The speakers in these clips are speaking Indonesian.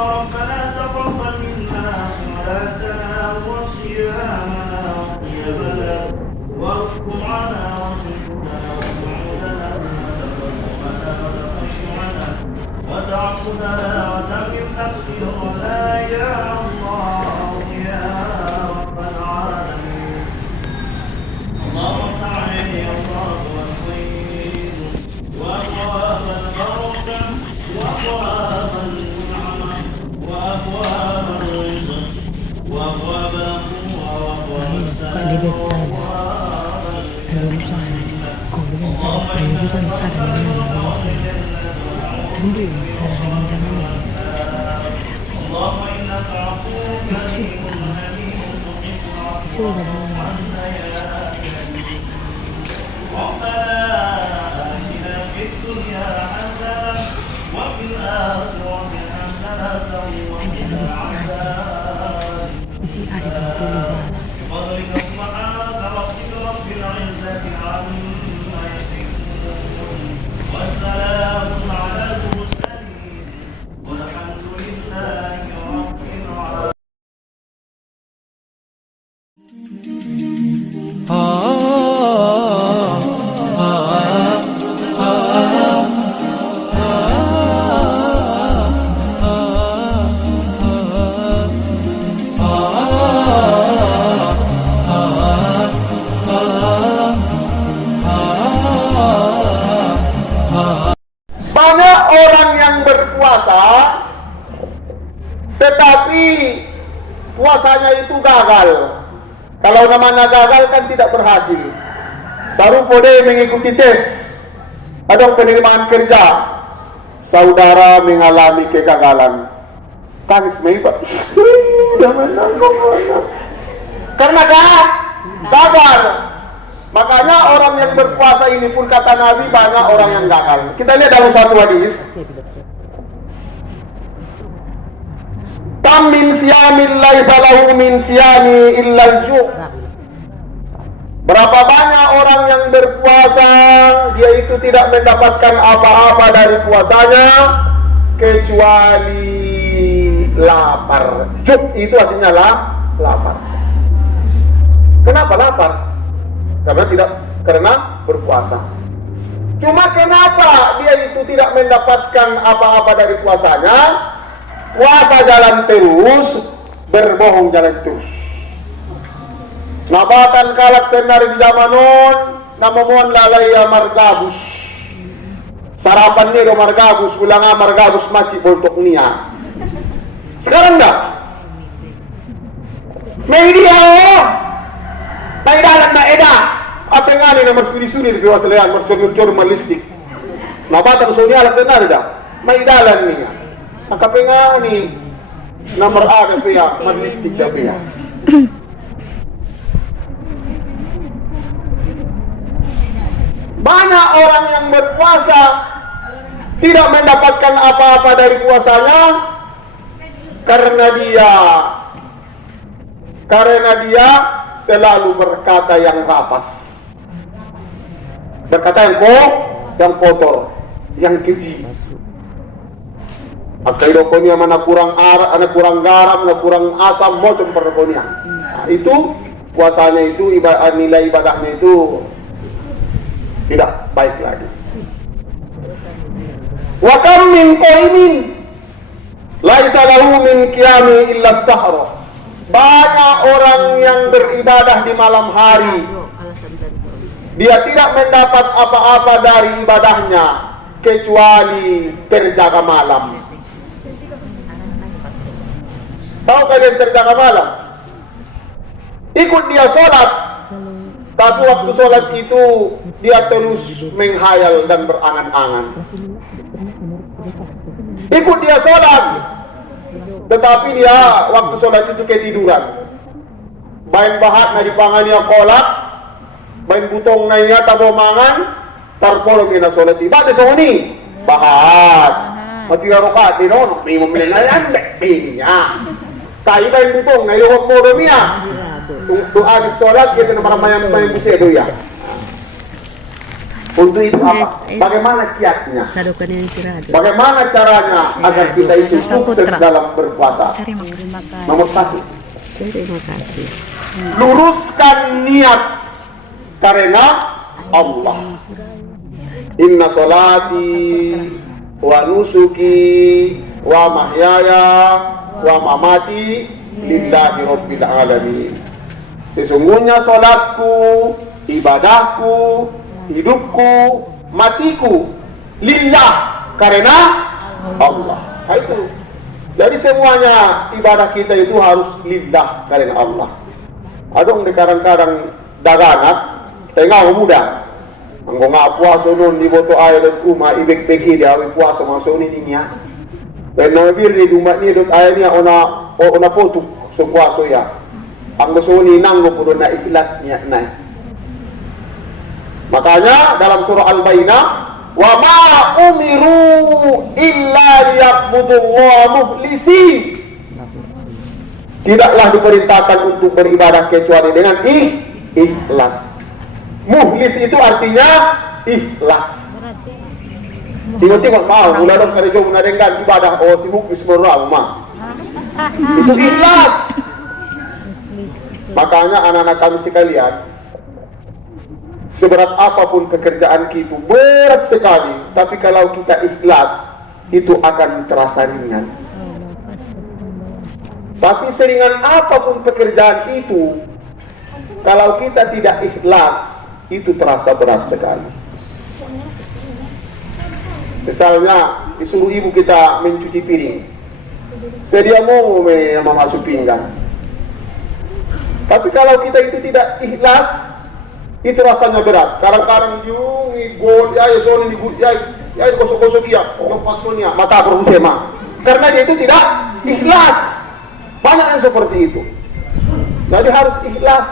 ربنا تقبل منا صلاتنا وصيامنا وقيامنا وركوعنا وسجودنا وقعودنا وتقربنا وتخشعنا وتعبدنا وتمم تقصيرنا يا الله يا رب العالمين. اللهم افتح عليه ابواب الخير وابواب البركه وابواب النعمه وابواب الرزق وابواب القوه وابواب السلام وابواب الحكمه. اللهم انا نسالك اللهم انك عفو كريم حليم تحب العفو ربنا آتنا في الدنيا حسنة وفي الآخرة حسنة وقنا عذاب بفضلك سبحانك ربك رب العزة عما يصفون والسلام على المرسلين والحمد لله رب العالمين. Banyak orang yang berpuasa tetapi puasanya itu gagal. Kalau namanya gagal kan tidak berhasil. Sarupo deh mengikuti tes atau penerimaan kerja, saudara mengalami kegagalan. Tangis meibat. Karena gagal. Makanya orang yang berpuasa ini pun kata Nabi banyak orang yang gagal. Kita lihat dalam satu hadis. Kam min siyamin laisa lahu min siyami illa al-ju'. Berapa banyak orang yang berpuasa dia itu tidak mendapatkan apa-apa dari puasanya kecuali lapar. Ju' itu artinya lapar. Kenapa lapar? Karena berpuasa. Cuma kenapa dia itu tidak mendapatkan apa-apa dari puasanya? Puasa jalan terus, berbohong jalan terus. Nabatan kalak senari di zamanon, namomuan lalai margabus. Sarapan ni do margabus, pulang margabus maci boltok niya. Sekarang dah. Media Taidalan na eda. Apa nga ni na marsuri-suri di bawah selayan, marcor-cor malistik. Nabatan sonya alat senari dah. Maidalan niya. Nakapenga ni nomor A kaya malistik dah kaya. Banyak orang yang berpuasa tidak mendapatkan apa-apa dari puasanya karena dia selalu berkata yang rapas, berkata yang kotor, yang keji. Akaidokonia mana kurang garam, mana kurang asam, macam perkonia. Nah, itu puasanya itu nilai ibadahnya itu tidak baik lagi. Wa kam min qaimin laisa lahu min qiyami illa sahra. Banyak orang yang beribadah di malam hari, dia tidak mendapat apa-apa dari ibadahnya kecuali terjaga malam. Tahu kalian terjaga malam? Ikut dia sholat, tapi waktu sholat itu dia terus menghayal dan berangan-angan. Ikut dia sholat, tetapi dia waktu sholat itu ketiduran. Bain bahat na dipanganya kolak, bain butong na niya tabo mangan, tarpolog ina sholat iba de soni bahat. Matiga rokat di nono, may mamilalayan niya. Tayo bain butong na iluwag mo niya. Doa di sholat kita na maramayang busedo ya. Untuk itu apa? Bagaimana kiatnya? Sadukan yang tirado. Bagaimana caranya agar kita itu sukses dalam berpuasa? Terima kasih. Nomor satu, Terima kasih. luruskan niat karena Allah. Inna solati wa nusuki wa mahyaya wa mamati lillahi rabbil alamin. Sesungguhnya solatku, ibadahku, hidupku, matiku lillah, karena Allah. Nah, itu. Jadi semuanya ibadah kita itu harus lillah, karena Allah. Adong di kadang-kadang daganat tengah muda anggo nga puasa nun di boto ay dot kuma ibek-beki di awi puasa masuk ni niya ben nabir di dumat ni dot ay niya ona potuk so puasa ya ang gusto ni nang mo puro na ikhlas niya na. Makanya dalam surah Al-Bayyinah, wa ma umiru illa liya'budullaha mukhlisin. Tidaklah diperintahkan untuk beribadah kecuali dengan ikhlas. Mukhlis itu artinya ikhlas. Tengok mau mula dong kerja menadengkan ibadah si mukhlis berama. Itu ikhlas. Makanya anak-anak kami sekalian, seberat apapun pekerjaan kita, berat sekali, tapi kalau kita ikhlas, itu akan terasa ringan. Tapi seringan apapun pekerjaan itu, kalau kita tidak ikhlas, itu terasa berat sekali. Misalnya, disuruh ibu kita mencuci piring, sedia mau masuk pinggan. Tapi kalau kita itu tidak ikhlas, itu rasanya berat. Kadang-kadang yung igol, ya soni digul, ya gosok-gosok ya, yung pasonya mata bersema. Karena dia itu tidak ikhlas. Banyak yang seperti itu. Jadi harus ikhlas.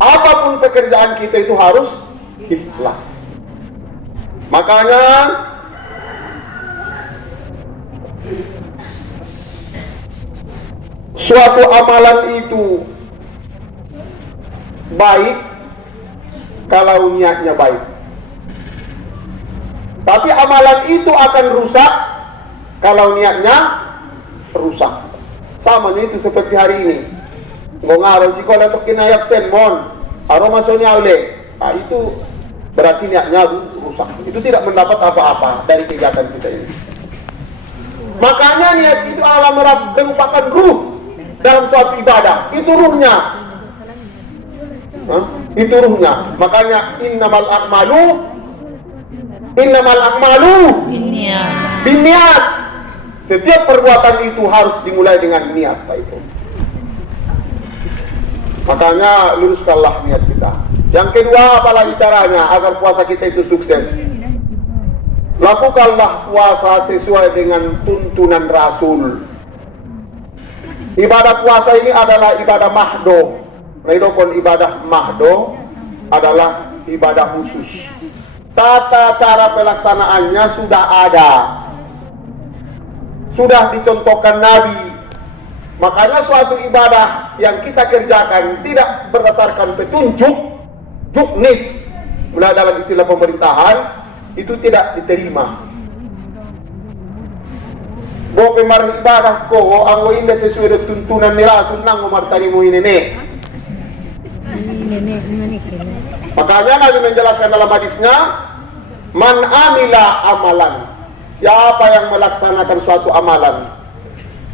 Apapun pekerjaan kita itu harus ikhlas. Makanya suatu amalan itu baik kalau niatnya baik. Tapi amalan itu akan rusak kalau niatnya rusak. Samanya itu seperti hari ini. Ngongaron sekolah untuk kinayap senmon, aroma sonya oleh. Nah, itu berarti niatnya rusak. Itu tidak mendapat apa-apa dari kegiatan kita ini. Makanya niat itu adalah merupakan ruh dalam suatu ibadah. Itu ruhnya. Itu ruhnya. Makanya innamal a'malu binniyat. Setiap perbuatan itu harus dimulai dengan niat, Pak Ibu. Makanya luruskanlah niat kita. Yang kedua, apalagi caranya agar puasa kita itu sukses? Lakukanlah puasa sesuai dengan tuntunan Rasul. Ibadah puasa ini adalah ibadah mahdo. Redokon ibadah mahdo adalah ibadah khusus. Tata cara pelaksanaannya sudah ada. Sudah dicontohkan Nabi. Makanya suatu ibadah yang kita kerjakan tidak berdasarkan petunjuk, juknis, mulai dalam istilah pemerintahan, itu tidak diterima. Bo pemar ibadah ko ang indah sesuai dengan tuntunan Rasul nang martani mo ini. Makanya Nabi menjelaskan dalam hadisnya, man amila amalan, siapa yang melaksanakan suatu amalan,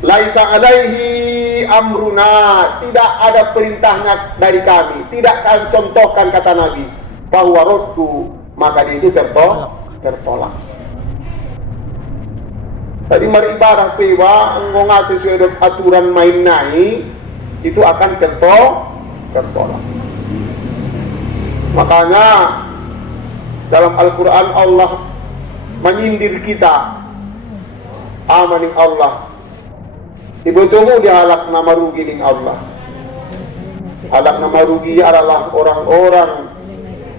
laisa alaihi amruna, tidak ada perintahnya dari kami, tidak akan contohkan kata Nabi, bahwa roddu, maka dia itu tertolak. Tadi mari ibadah pewa ngonga sesuai dengan aturan main naik, itu akan tertolak. Makanya dalam Al-Quran Allah menyindir kita, amaning Allah. Ibu tunggu dia halak nama rugi ning Allah. Halak nama rugi adalah orang-orang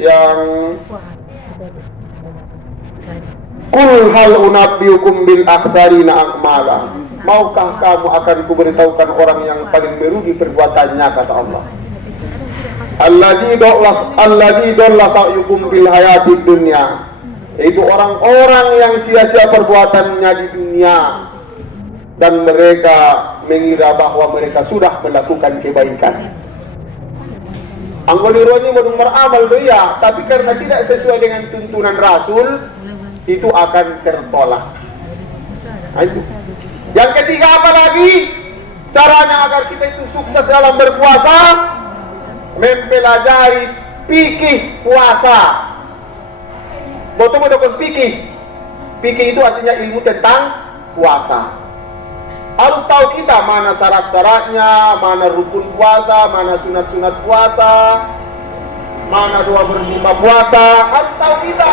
yang Kul hal unabbiukum bil akhsarina a'mala. Maukah kamu akan kuberitahukan orang yang paling merugi perbuatannya, kata Allah. alladzi dalla sa'yukum fil hayatid dunya, itu orang-orang yang sia-sia perbuatannya di dunia dan mereka mengira bahwa mereka sudah melakukan kebaikan. Anggolironi mau beramal doya, tapi karena tidak sesuai dengan tuntunan Rasul, itu akan tertolak. Nah, itu. Yang ketiga apa lagi? Caranya agar kita itu sukses dalam berpuasa, mempelajari fikih puasa. Betul fikih. Fikih itu artinya ilmu tentang puasa. Harus tahu kita mana syarat-syaratnya, mana rukun puasa, mana sunat-sunat puasa, mana doa berbuka puasa. Harus tahu kita.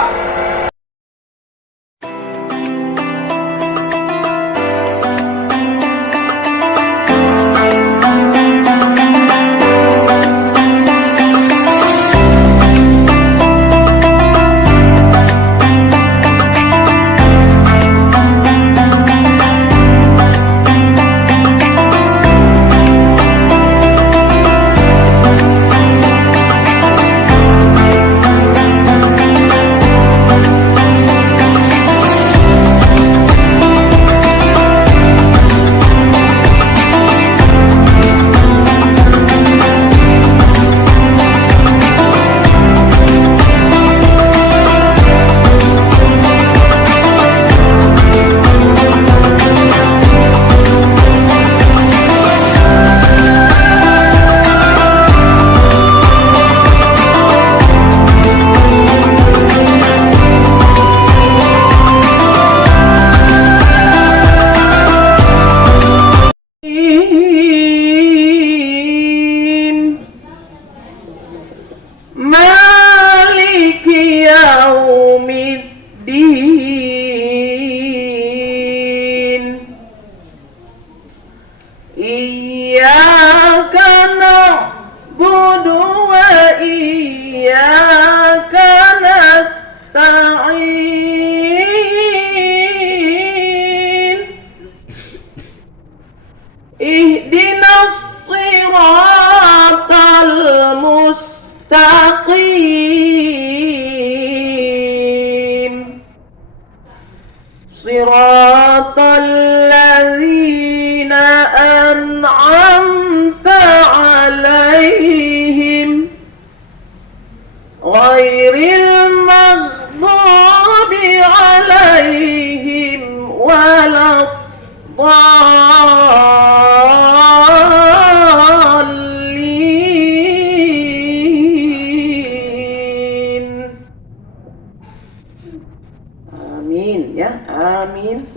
Amin ya, amin.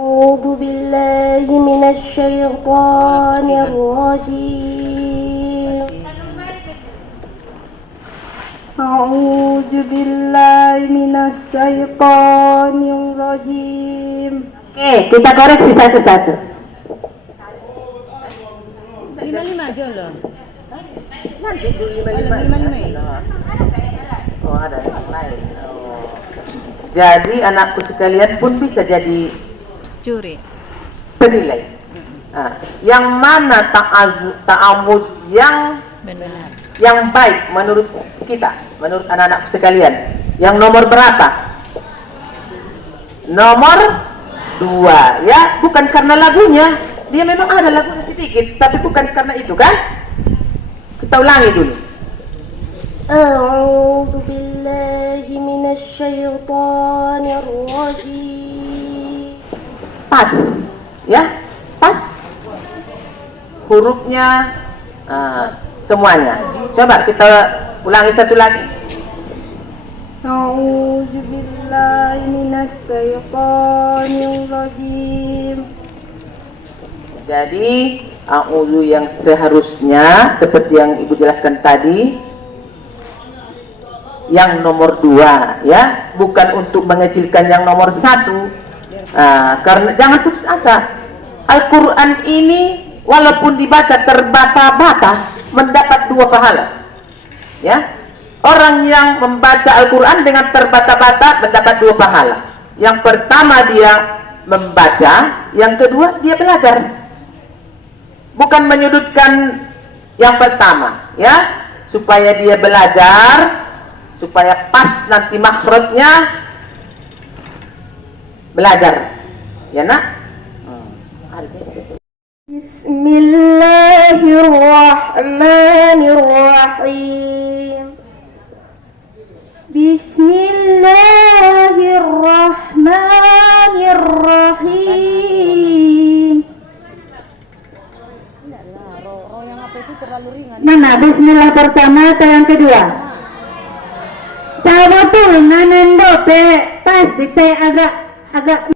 أعوذ بالله من الشيطان الرجيم. أعوذ بالله من الشيطان الرجيم. Oke, kita koreksi satu-satu. 55 aja loh. Nanti 55. Oh, ada yang lain. Oh. Jadi anakku sekalian pun bisa jadi Curi. penilai. Nah, yang mana ta'awuz Benar. yang baik menurut kita, menurut anak-anakku sekalian? Yang nomor berapa? Nomor 2, ya, bukan karena lagunya. Dia memang ada lagunya sedikit, tapi bukan karena itu kan? Kita ulangi dulu. أعوذ بالله من الشيطان الرجيم. Pas, ya, pas. Hurufnya semuanya. Coba kita ulangi satu lagi. أعوذ بالله من الشيطان الرجيم. Jadi a'udzu yang seharusnya seperti yang Ibu jelaskan tadi, yang nomor 2, ya, bukan untuk mengecilkan yang nomor 1. Karena jangan putus asa. Al-Quran ini walaupun dibaca terbata-bata mendapat 2 pahala, ya. Orang yang membaca Al-Quran dengan terbata-bata mendapat 2 pahala. Yang pertama dia membaca, yang kedua dia belajar. Bukan menyudutkan yang pertama, ya, supaya dia belajar, supaya pas nanti makhrajnya belajar, ya nak. Bismillahirrahmanirrahim. Bismillahirrahmanirrahim. Mana bismillah pertama atau yang kedua? Sama tuh nanendo pe pas di agak